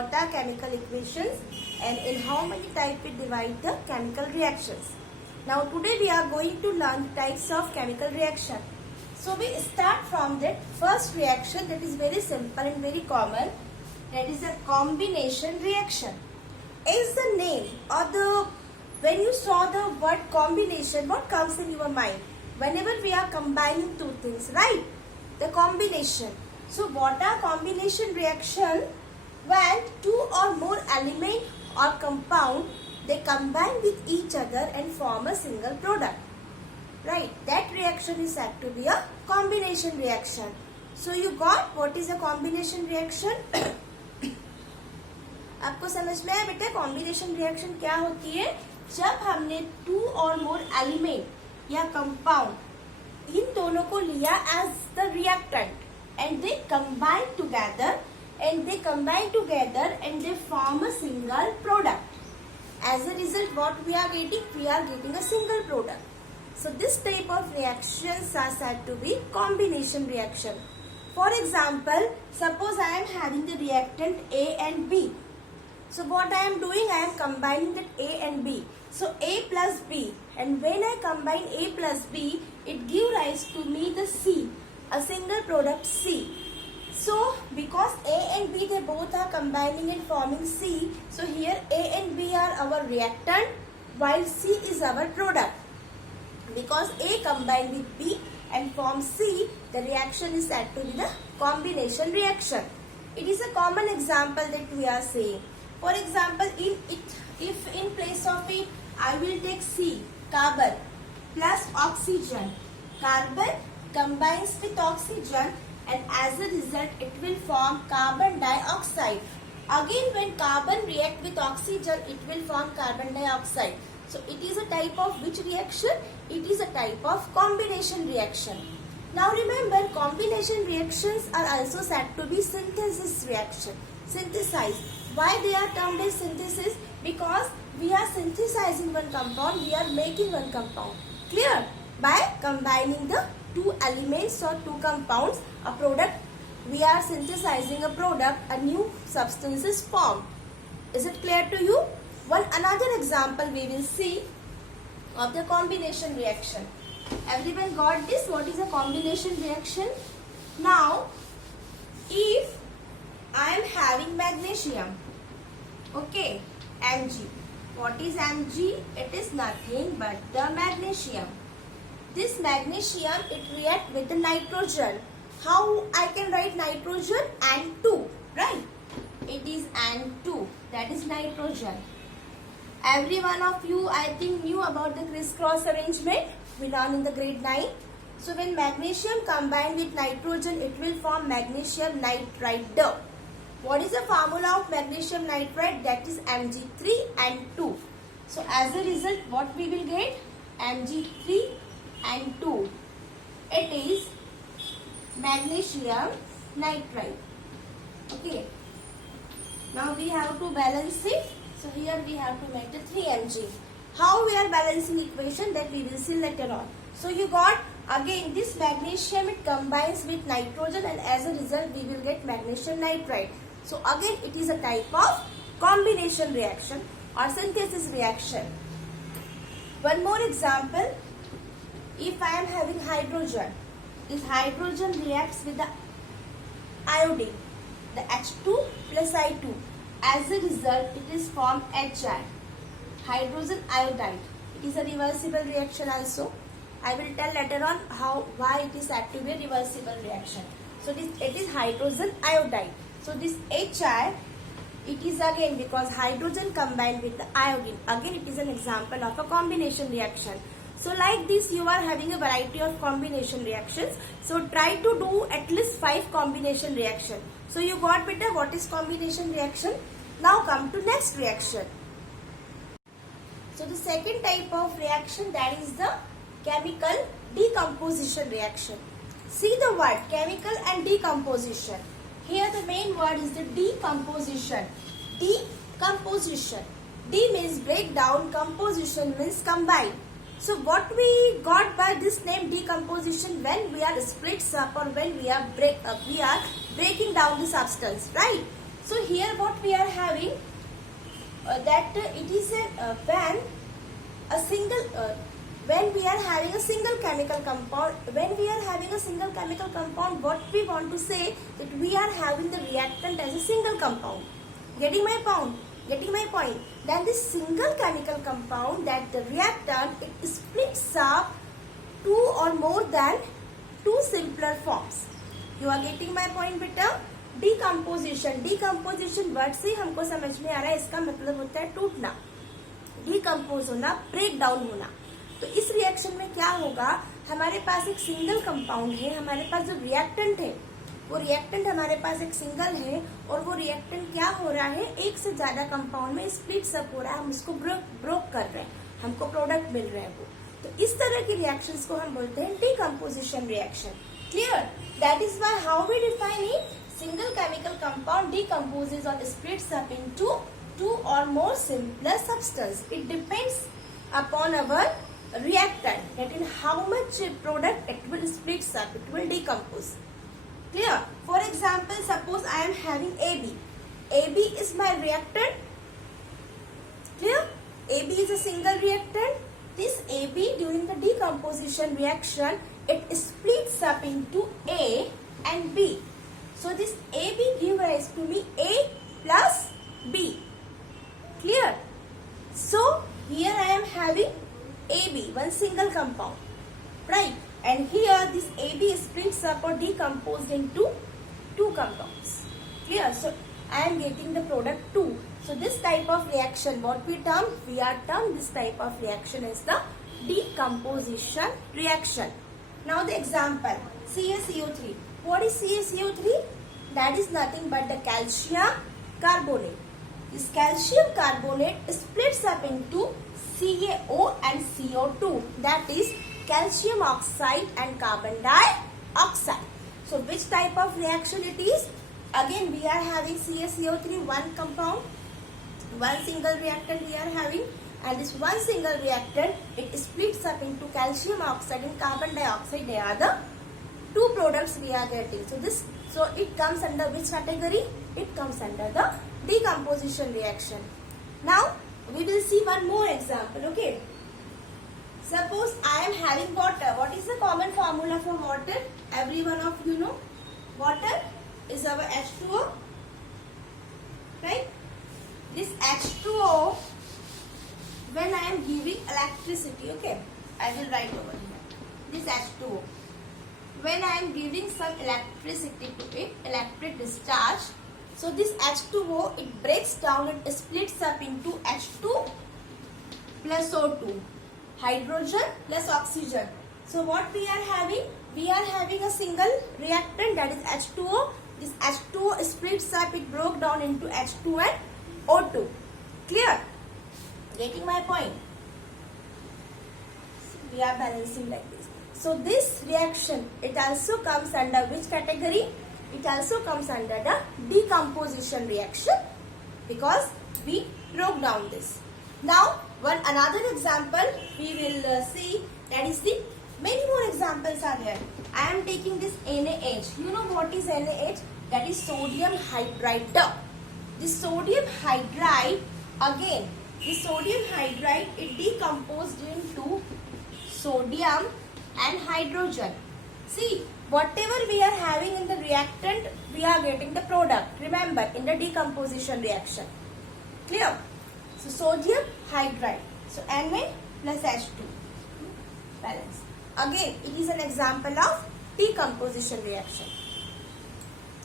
what are chemical equations and in how many types we divide the chemical reactions. Now today we are going to learn types of chemical reaction. So we start from that first reaction that is very simple and very common, that is a combination reaction. Is the name or the when you saw the word combination, what comes in your mind? Whenever we are combining two things, right? The combination. So what are combination reaction? When two or more element or compound, they combine with each other and form a single product. Right? That reaction is said to be a combination reaction. So you got what is a combination reaction? आपको समझ में आया बेटा combination reaction क्या होती है? जब हमने टू और मोर एलिमेंट या कंपाउंड इन दोनों को लिया as the reactant and they combine together and they form a single product. As a result what we are getting a single product. So this type of reactions are said to be combination reaction. For example, suppose I am having the reactant A and B. So what I am doing, I am combining that A and B. So A plus B, and when I combine A plus B, it gives rise to me the C, a single product C. So because A and B, they both are combining and forming C. So here A and B are our reactant while C is our product. Because A combined with B and form C, the reaction is said to be the combination reaction. It is a common example that we are saying. For example, if in place of it, I will take C, carbon plus oxygen. Carbon combines with oxygen and as a result, it will form carbon dioxide. Again, when carbon react with oxygen, it will form carbon dioxide. So it is a type of which reaction? It is a type of combination reaction. Now remember, combination reactions are also said to be synthesis reaction. Synthesize. Why they are termed as synthesis? Because we are synthesizing one compound, we are making one compound. Clear? By combining the two elements or two compounds, a product, we are synthesizing a product, a new substance is formed. Is it clear to you? Another example we will see of the combination reaction. Everyone got this? What is a combination reaction? Now, if I am having magnesium, okay, Mg. What is Mg? It is nothing but the magnesium. This magnesium, it reacts with the nitrogen. How I can write nitrogen? N2, right? It is N2, that is nitrogen. Every one of you, I think, knew about the crisscross arrangement we learned in the grade 9. So when magnesium combined with nitrogen, it will form magnesium nitride. What is the formula of magnesium nitride? That is Mg3 and 2. So as a result, what we will get? Mg3 and 2. It is magnesium nitride. Okay. Now we have to balance it. So here we have to make the 3Mg. How we are balancing equation, that we will see later on. So you got again this magnesium, it combines with nitrogen and as a result we will get magnesium nitride. So again it is a type of combination reaction or synthesis reaction. One more example, if I am having hydrogen, this hydrogen reacts with the iodine, the H2 plus I2. As a result, it is formed HI, hydrogen iodide. It is a reversible reaction also. I will tell later on why it is said to be a reversible reaction. So it is hydrogen iodide. So this HI, it is again because hydrogen combined with the iodine. Again, it is an example of a combination reaction. So like this, you are having a variety of combination reactions. So try to do at least 5 combination reaction. So you got better what is combination reaction. Now come to next reaction. So the second type of reaction, that is the chemical decomposition reaction. See the word chemical and decomposition. Here the main word is the decomposition. Decomposition. D means breakdown, composition means combine. So what we got by this name decomposition, when we are splits up or when we are breaking down the substance, right? So here what what we are having that it is when we are having a single chemical compound, what we want to say that we are having the reactant as a single compound. Getting my point? Then this single chemical compound, that the reactant, it splits up two or more than two simpler forms. You are getting my point बेटा? Decomposition word से हमको समझ में आ रहा है, इसका मतलब होता है टूटना, डिकम्पोज होना, ब्रेक डाउन होना। तो इस रिएक्शन में क्या होगा, हमारे पास एक सिंगल कंपाउंड है, हमारे पास जो रिएक्टेंट है वो रिएक्टेंट हमारे पास एक सिंगल है, और वो रिएक्टेंट क्या हो रहा है, एक से ज्यादा कंपाउंड में स्प्लिट्स अप हो रहा है, हम उसको ब्रोक कर रहे हैं, हमको प्रोडक्ट मिल रहा है वो। तो इस तरह की रिएक्शंस को हम बोलते हैं decomposition reaction. Clear? That is why how we define it, single chemical compound decomposes or splits up into two or more simpler substance. It depends upon our reactant, that in how much product it will split up, it will decompose. Clear? For example, suppose I am having AB. AB is my reactant. Clear? AB is a single reactant. This AB during the decomposition reaction, it splits up into A and B. So this AB give rise to me A plus B. Clear? So here I am having AB, one single compound, right? And here this AB splits up or decomposed into two compounds. Clear? So I am getting the product 2. So this type of reaction, what we term this type of reaction is the decomposition reaction. Now the example, CaCO3. What is CaCO3? That is nothing but the calcium carbonate. This calcium carbonate splits up into CaO and CO2. That is calcium oxide and carbon dioxide. So which type of reaction it is? Again we are having CaCO3, one compound, one single reactant we are having, and this one single reactant, it splits up into calcium oxide and carbon dioxide. They are the two products we are getting. So it comes under which category? It comes under the decomposition reaction. Now we will see one more example. Okay, suppose I am having water. What is the common formula for water? Every one of you know. Water is our H2O, right? This H2O, when I am giving electricity, okay, I will write over here. This H2O, when I am giving some electricity to it, electric discharge, so this H2O, it breaks down and splits up into H2 plus O2, hydrogen plus oxygen. So what we are having? We are having a single reactant, that is H2O. This H2O splits up, it broke down into H2 and O2. Clear? Getting my point? So we are balancing like this. So this reaction, it also comes under which category? It also comes under the decomposition reaction, because we broke down this. Now another example we will see, that is the many more examples are there. I am taking this NaH. You know what is NaH? That is sodium hydride. This sodium hydride, again this sodium hydride, it decomposed into sodium and hydrogen. See, whatever we are having in the reactant, we are getting the product. Remember, in the decomposition reaction. Clear? So sodium hydride. So Na plus H2. Balance. Again, it is an example of decomposition reaction.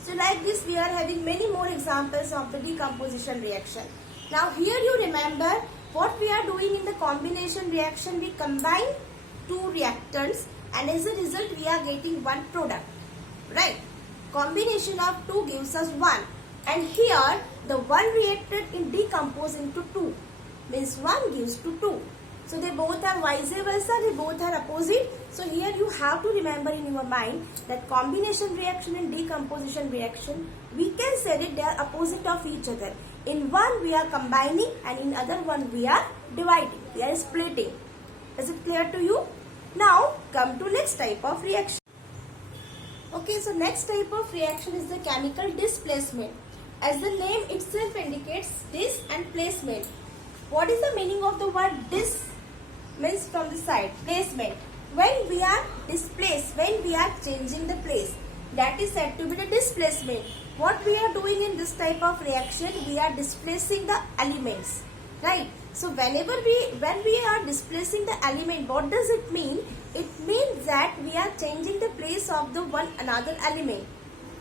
So like this, we are having many more examples of the decomposition reaction. Now here you remember what we are doing in the combination reaction. We combine two reactants, and as a result we are getting one product, right? Combination of two gives us one, and here the one reactant in decompose into two, means one gives to two. So they both are vice versa, they both are opposite. So here you have to remember in your mind that combination reaction and decomposition reaction, we can say that they are opposite of each other. In one we are combining, and in other one we are dividing, we are splitting. Is it clear to you? Now come to next type of reaction. Okay, so next type of reaction is the chemical displacement. As the name itself indicates, gets dis and placement. What is the meaning of the word dis? Means from the side. Placement. When we are displaced, when we are changing the place, that is said to be the displacement. What we are doing in this type of reaction, we are displacing the elements, right? So when we are displacing the element, what does it mean? It means that we are changing the place of the one another element,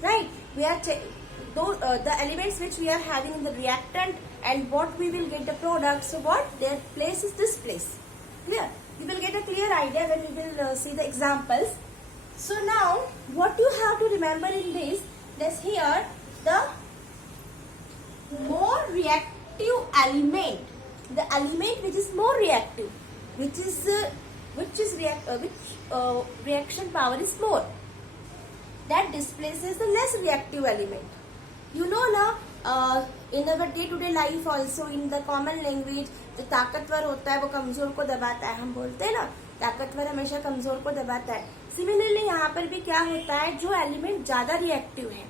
right? We are the elements which we are having in the reactant and what we will get the product. So what their place is this place. Clear? You will get a clear idea when we will see the examples. So now what you have to remember in this, that here the more reactive element, the element which is more reactive, which reaction power is more, that displaces the less reactive element. You know ना, in our day to day life also, in the common language, जो ताकतवर होता है वो कमजोर को दबाता है, हम बोलते हैं ना, ताकतवर हमेशा कमजोर को दबाता है. सिमिलरली यहाँ पर भी क्या होता है, जो एलिमेंट ज्यादा रिएक्टिव है,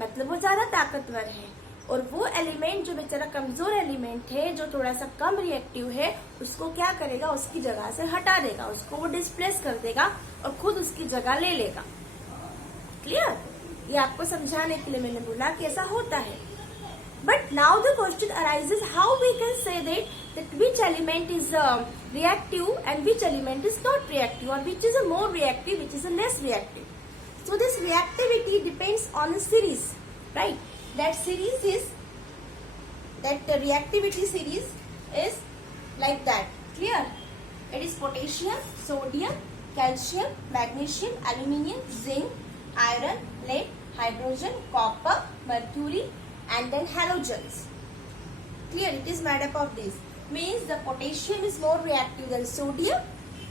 मतलब वो ज्यादा ताकतवर है, और वो एलिमेंट जो बेचारा कमजोर एलिमेंट है, जो थोड़ा सा कम रिएक्टिव है, उसको क्या करेगा, उसकी जगह से हटा देगा, उसको वो डिस्प्लेस कर देगा और खुद उसकी जगह ले लेगा. क्लियर? ये आपको समझाने के लिए मैंने बोला कि ऐसा होता है. But now the question arises, how we can say that which element is reactive and which element is not reactive, or which is a more reactive, which is a less reactive. So this reactivity depends on a series, right? That series is, that the reactivity series is like that. Clear? It is potassium, sodium, calcium, magnesium, aluminium, zinc, iron, lead, hydrogen, copper, mercury, and then halogens. Clear? It is made up of this. Means the potassium is more reactive than sodium,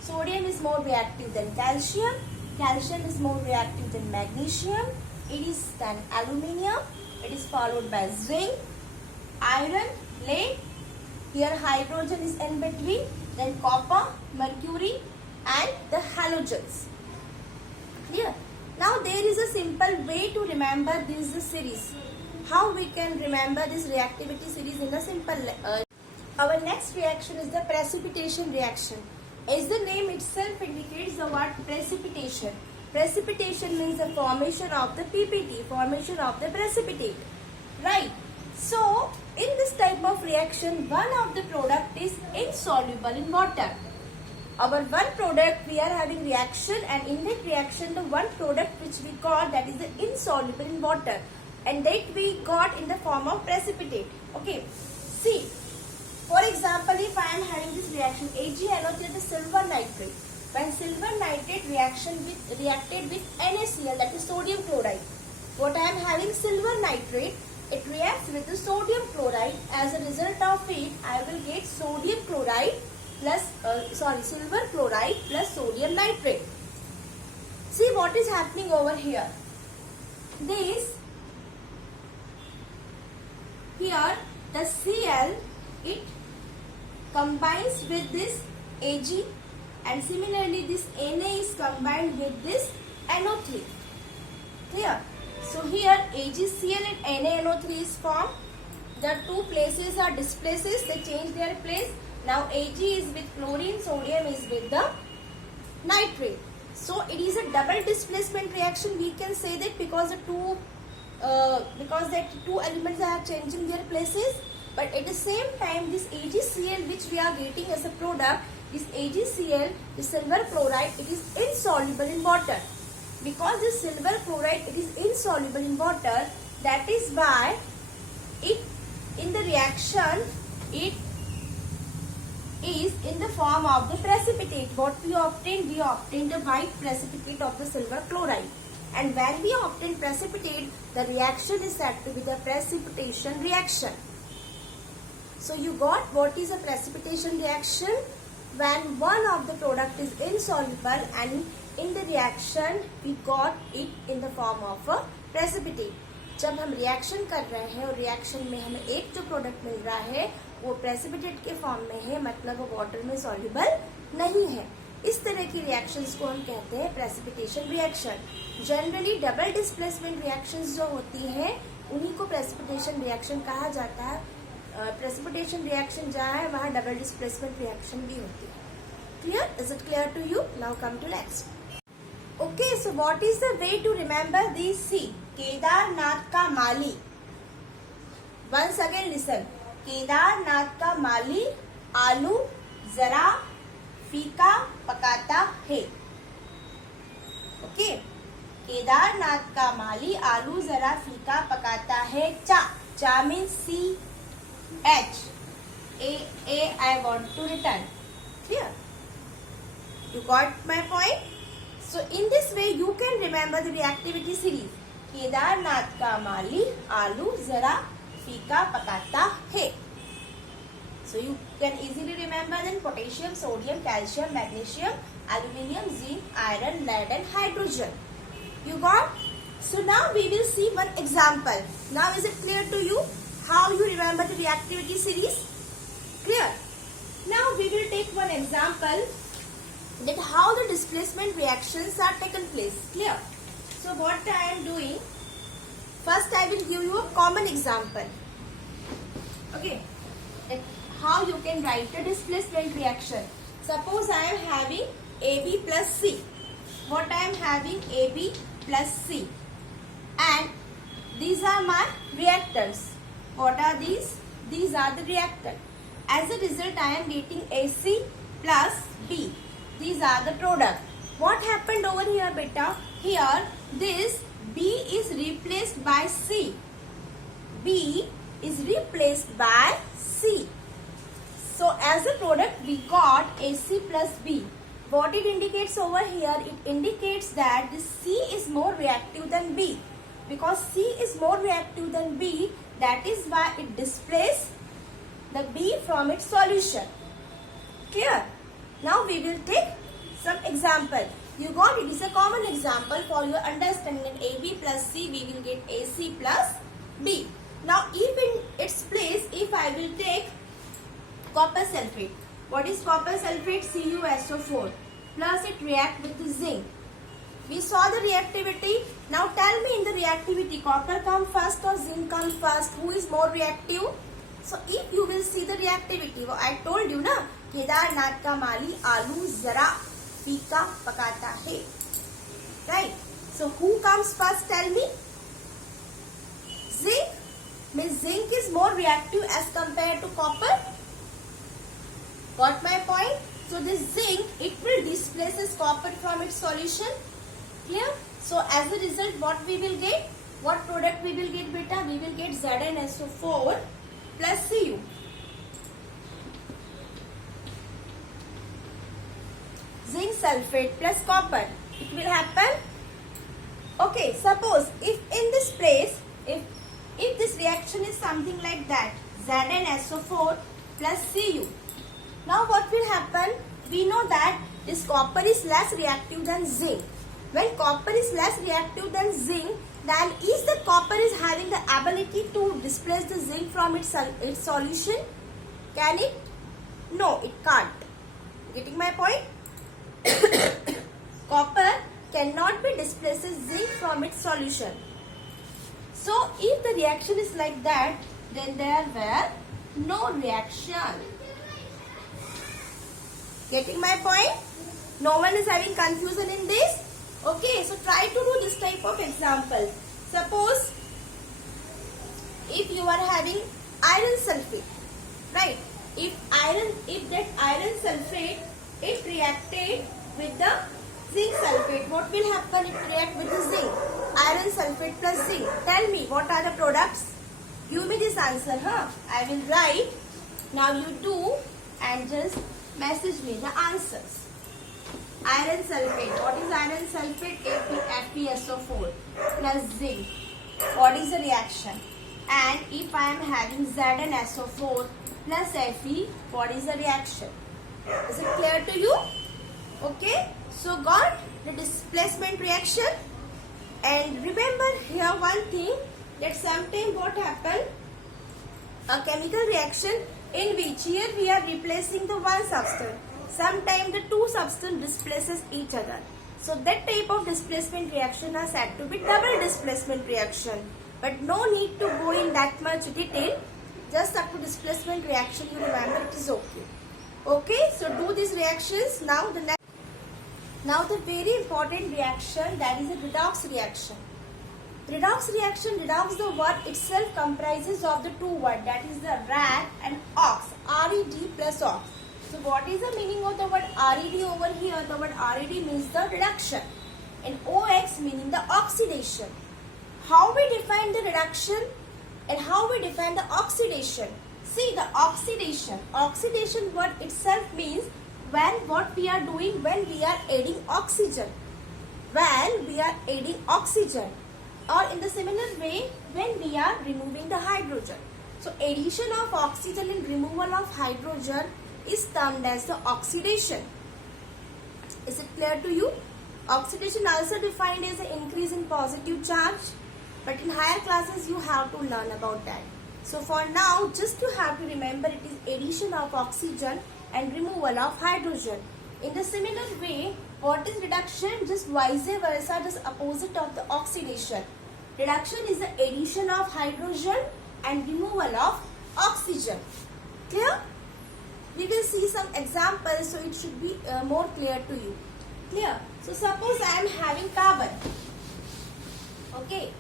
sodium is more reactive than calcium, calcium is more reactive than magnesium, it is then aluminium, it is followed by zinc, iron, lead, here hydrogen is in between, then copper, mercury, and the halogens. Clear? Now there is a simple way to remember this series. How we can remember this reactivity series in a simple our next reaction is the precipitation reaction. As the name itself indicates, the word precipitation. Precipitation means the formation of the PPT, formation of the precipitate, right? So in this type of reaction, one of the product is insoluble in water. Our one product, we are having reaction, and in that reaction the one product which we got, that is the insoluble in water, and that we got in the form of precipitate. Okay, see, for example, if I am having this reaction AgNO3 the silver nitrate, when silver nitrate reacted with NaCl, that is sodium chloride, what I am having silver nitrate, it reacts with the sodium chloride. As a result of it, I will get sodium chloride plus silver chloride plus sodium nitrate. See what is happening over here. This here the Cl, it combines with this Ag, and similarly this Na is combined with this NO3. Clear? So here AgCl and NaNO3 is formed. The two places are displaces, they change their place. Now Ag is with chlorine, sodium is with the nitrate. So it is a double displacement reaction. We can say that because the two elements are changing their places. But at the same time, this AgCl which we are getting as a product, this AgCl, the silver chloride, it is insoluble in water. Because this silver chloride, it is insoluble in water, that is why it in the reaction, it is in the form of the precipitate. What we obtained the white precipitate of the silver chloride. And when we obtain precipitate, the reaction is said to be the precipitation reaction. So you got what is a precipitation reaction? When one of the product is insoluble and in the reaction we got it in the form of a precipitate. जब हम reaction कर रहे हैं और reaction में हमें एक जो प्रोडक्ट मिल रहा है वो प्रेसिपिटेट के फॉर्म में है, मतलब वो वाटर में सॉल्युबल नहीं है. इस तरह की रिएक्शंस को हम कहते हैं precipitation reaction. Generally double displacement reactions जो होती हैं उन्हीं को प्रेसिपिटेशन रिएक्शन कहा जाता है. प्रेसिपिटेशन रिएक्शन जहाँ है वहाँ डबल डिस्प्लेसमेंट रिएक्शन भी होती है. Clear? Is it clear to you? Now come to next. Okay, so what is the way to remember these? See, Kedarnath का माली. Once again listen. केदारनाथ का माली आलू जरा फीका पकाता है. Okay. केदारनाथ का माली आलू जरा फीका पकाता है. चा means CH. A I want to return. Clear? You got my point? So in this way you can remember the reactivity series. Kedarnath का माली आलू जरा फीका पकाता है. So you can easily remember then potassium, sodium, calcium, magnesium, aluminium, zinc, iron, lead and hydrogen. You got? So now we will see one example. Now is it clear to you how you remember the reactivity series? Clear? Now we will take one example that how the displacement reactions are taken place. Clear? So what I am doing, first I will give you a common example. Okay, that how you can write a displacement reaction. Suppose I am having AB plus C. What I am having AB plus C, and these are my reactants. What are these? These are the reactants. As a result I am getting AC plus B. These are the product. What happened over here beta? Here this B is replaced by C. B is replaced by C. So as a product we got AC plus B. What it indicates over here? It indicates that this C is more reactive than B. Because C is more reactive than B, that is why it displaces the B from its solution. Clear? Now we will take some example. You got it. It is a common example for your understanding. That AB plus C we will get AC plus B. Now if in its place, if I will take copper sulfate. What is copper sulfate? CuSO4 plus it react with the zinc. We saw the reactivity. Now tell me in the reactivity, copper come first or zinc come first? Who is more reactive? So if you will see the reactivity, I told you na, Kedarnath का माली आलू जरा फीका पकाता है. Right? So who comes first? Tell me. Zinc. Means zinc is more reactive as compared to copper. Got my point? So this zinc, it will displaces copper from its solution. Clear? So as a result, what we will get? What product we will get beta? We will get ZnSO4 plus Cu. Zinc sulfate plus copper. It will happen. Okay, suppose if in this place, if this reaction is something like that, ZnSO4 plus Cu. Now what will happen? We know that this copper is less reactive than zinc. When copper is less reactive than zinc, then is the copper is having the ability to displace the zinc from its solution? Can it? No, it can't. Getting my point? Copper cannot be displaces zinc from its solution. So if the reaction is like that, then there were no reaction. Getting my point? No one is having confusion in this? Okay, so try to do this type of example. Suppose if you are having iron sulfate, right? If that iron sulfate, it reacted with the zinc sulfate, what will happen? It react with the zinc. Iron sulfate plus zinc. Tell me, what are the products? Give me this answer, huh? I will write. Now you do and just message me the answers. Iron sulfate. What is iron sulfate? FeSO4 plus zinc. What is the reaction? And if I am having ZnSO4 plus Fe, what is the reaction? Is it clear to you? Okay. So got the displacement reaction. And remember here one thing, that sometime what happened? A chemical reaction in which here we are replacing the one substance. Sometimes the two substance displaces each other. So that type of displacement reaction are said to be double displacement reaction. But no need to go in that much detail. Just up to displacement reaction you remember, it is okay. Okay, so do these reactions. Now the very important reaction, that is a redox reaction. Redox reaction, redox the word itself comprises of the two words, that is the rad and ox, RED plus ox. So what is the meaning of the word RED over here? The word RED means the reduction and OX meaning the oxidation. How we define the reduction and how we define the oxidation? See, the oxidation word itself means when what we are doing when we are adding oxygen. When we are adding oxygen, or in the similar way when we are removing the hydrogen. So addition of oxygen and removal of hydrogen is termed as the oxidation. Is it clear to you? Oxidation also defined as an increase in positive charge, but in higher classes you have to learn about that. So for now, just you have to remember it is addition of oxygen and removal of hydrogen. In the similar way, what is reduction? Just vice versa, just opposite of the oxidation. Reduction is the addition of hydrogen and removal of oxygen. Clear? We will see some examples, so it should be more clear to you. Clear? So suppose I am having carbon. Okay,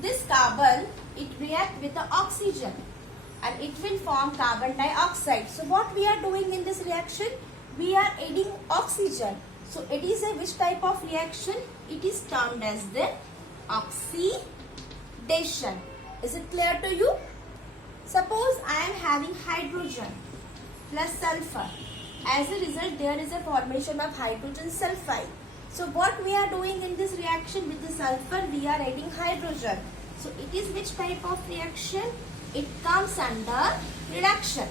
this carbon, it reacts with the oxygen and it will form carbon dioxide. So what we are doing in this reaction? We are adding oxygen. So it is a which type of reaction? It is termed as the oxidation. Is it clear to you? Suppose I am having hydrogen plus sulfur. As a result, there is a formation of hydrogen sulfide. So what we are doing in this reaction with the sulfur? We are adding hydrogen. So it is which type of reaction? It comes under reduction.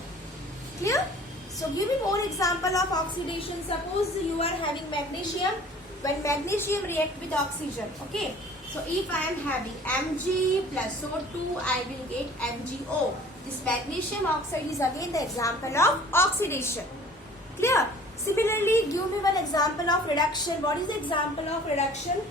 Clear? So give me more example of oxidation. Suppose you are having magnesium. When magnesium react with oxygen, okay. So if I am having Mg plus O2, I will get MgO. This magnesium oxide is again the example of oxidation. Clear? Similarly, give me one example of reduction. What is the example of reduction?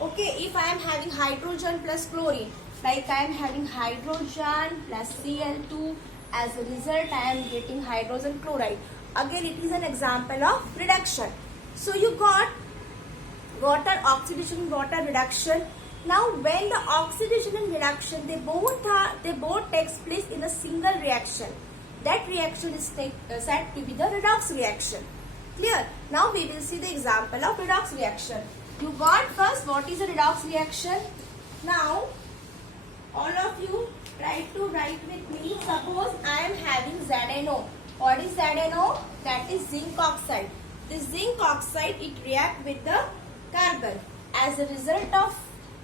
Okay, if I am having hydrogen plus chlorine, like I am having hydrogen plus Cl2, as a result I am getting hydrogen chloride. Again, it is an example of reduction. So you got water oxidation, water reduction. Now when the oxidation and reduction, they both takes place in a single reaction, that reaction is said to be the redox reaction. Clear? Now we will see the example of redox reaction. You got first what is a redox reaction. Now all of you try to write with me. Suppose I am having ZNO. What is ZNO? That is zinc oxide. This zinc oxide, it reacts with the carbon. As a result of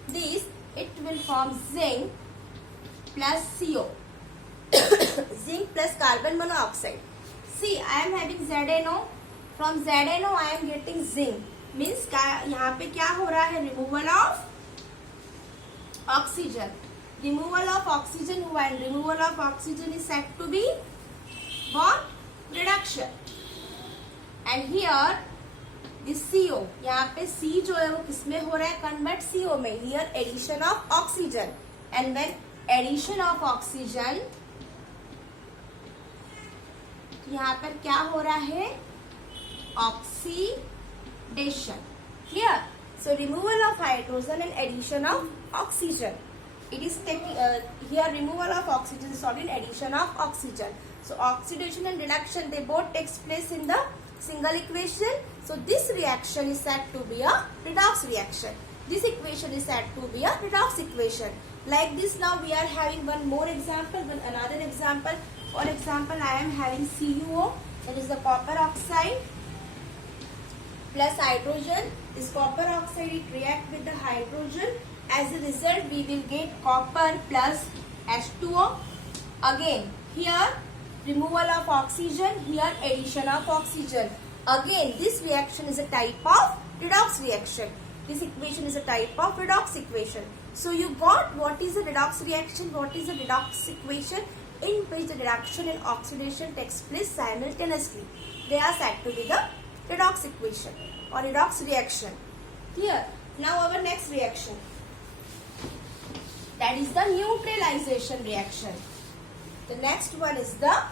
this, it will form zinc plus CO. Zinc plus carbon monoxide. See, I am having ZNO. From ZNO I am getting zinc. Means यहाँ पे क्या हो रहा है? Removal of oxygen. Removal of oxygen हुआ, and removal of oxygen is said to be what? Reduction. And here this CO, यहाँ पे C जो है वो किसमें हो रहा है? Convert CO में. Here addition of oxygen. And when addition of oxygen, यहाँ पर क्या हो रहा है? Oxidation. Clear? So removal of hydrogen and addition of oxygen. It is taking here removal of oxygen is solid, addition of oxygen. So oxidation and reduction, they both takes place in the single equation. So this reaction is said to be a redox reaction. This equation is said to be a redox equation. Like this, now we are having one more example, another example. For example, I am having CuO, that is the copper oxide plus hydrogen. This copper oxide, it reacts with the hydrogen. As a result, we will get copper plus H2O. Again, here removal of oxygen, here addition of oxygen. Again, this reaction is a type of redox reaction. This equation is a type of redox equation. So you got what is a redox reaction, what is a redox equation, in which the reduction and oxidation takes place simultaneously. They are said to be the redox equation or redox reaction. Here, now our next reaction, that is the neutralization reaction. The next one is the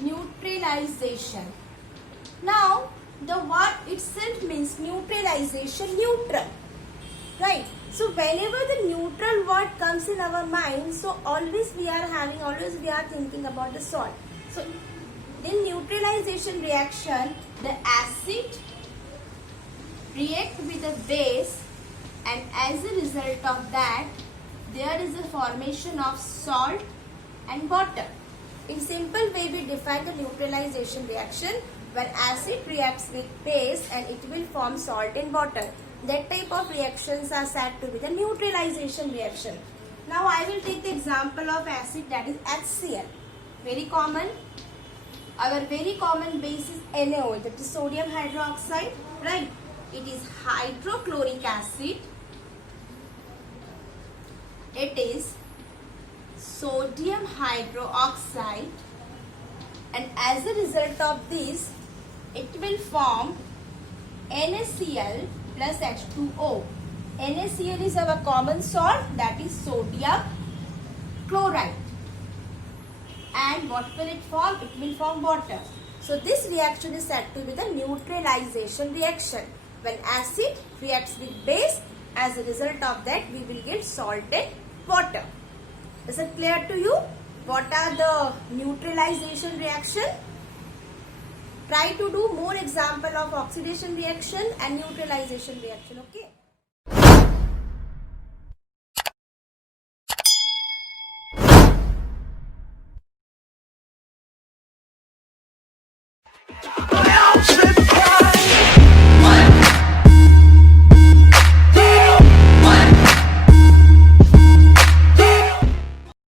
neutralization. Now, the word itself means neutralization, neutral. Right? So, whenever the neutral word comes in our mind, so always we are thinking about the salt. So, in neutralization reaction, the acid react with the base, and as a result of that, there is a formation of salt and water. In simple way, we define the neutralization reaction when acid reacts with base and it will form salt and water. That type of reactions are said to be the neutralization reaction. Now I will take the example of acid, that is HCl. Very common. Our very common base is NaOH, that is sodium hydroxide, right? It is hydrochloric acid. It is sodium hydroxide, and as a result of this, it will form NaCl plus H2O. NaCl is our common salt, that is sodium chloride. And what will it form? It will form water. So this reaction is said to be the neutralization reaction. When acid reacts with base, as a result of that, we will get salt and water. Is it clear to you? What are the neutralization reaction? Try to do more example of oxidation reaction and neutralization reaction. Okay.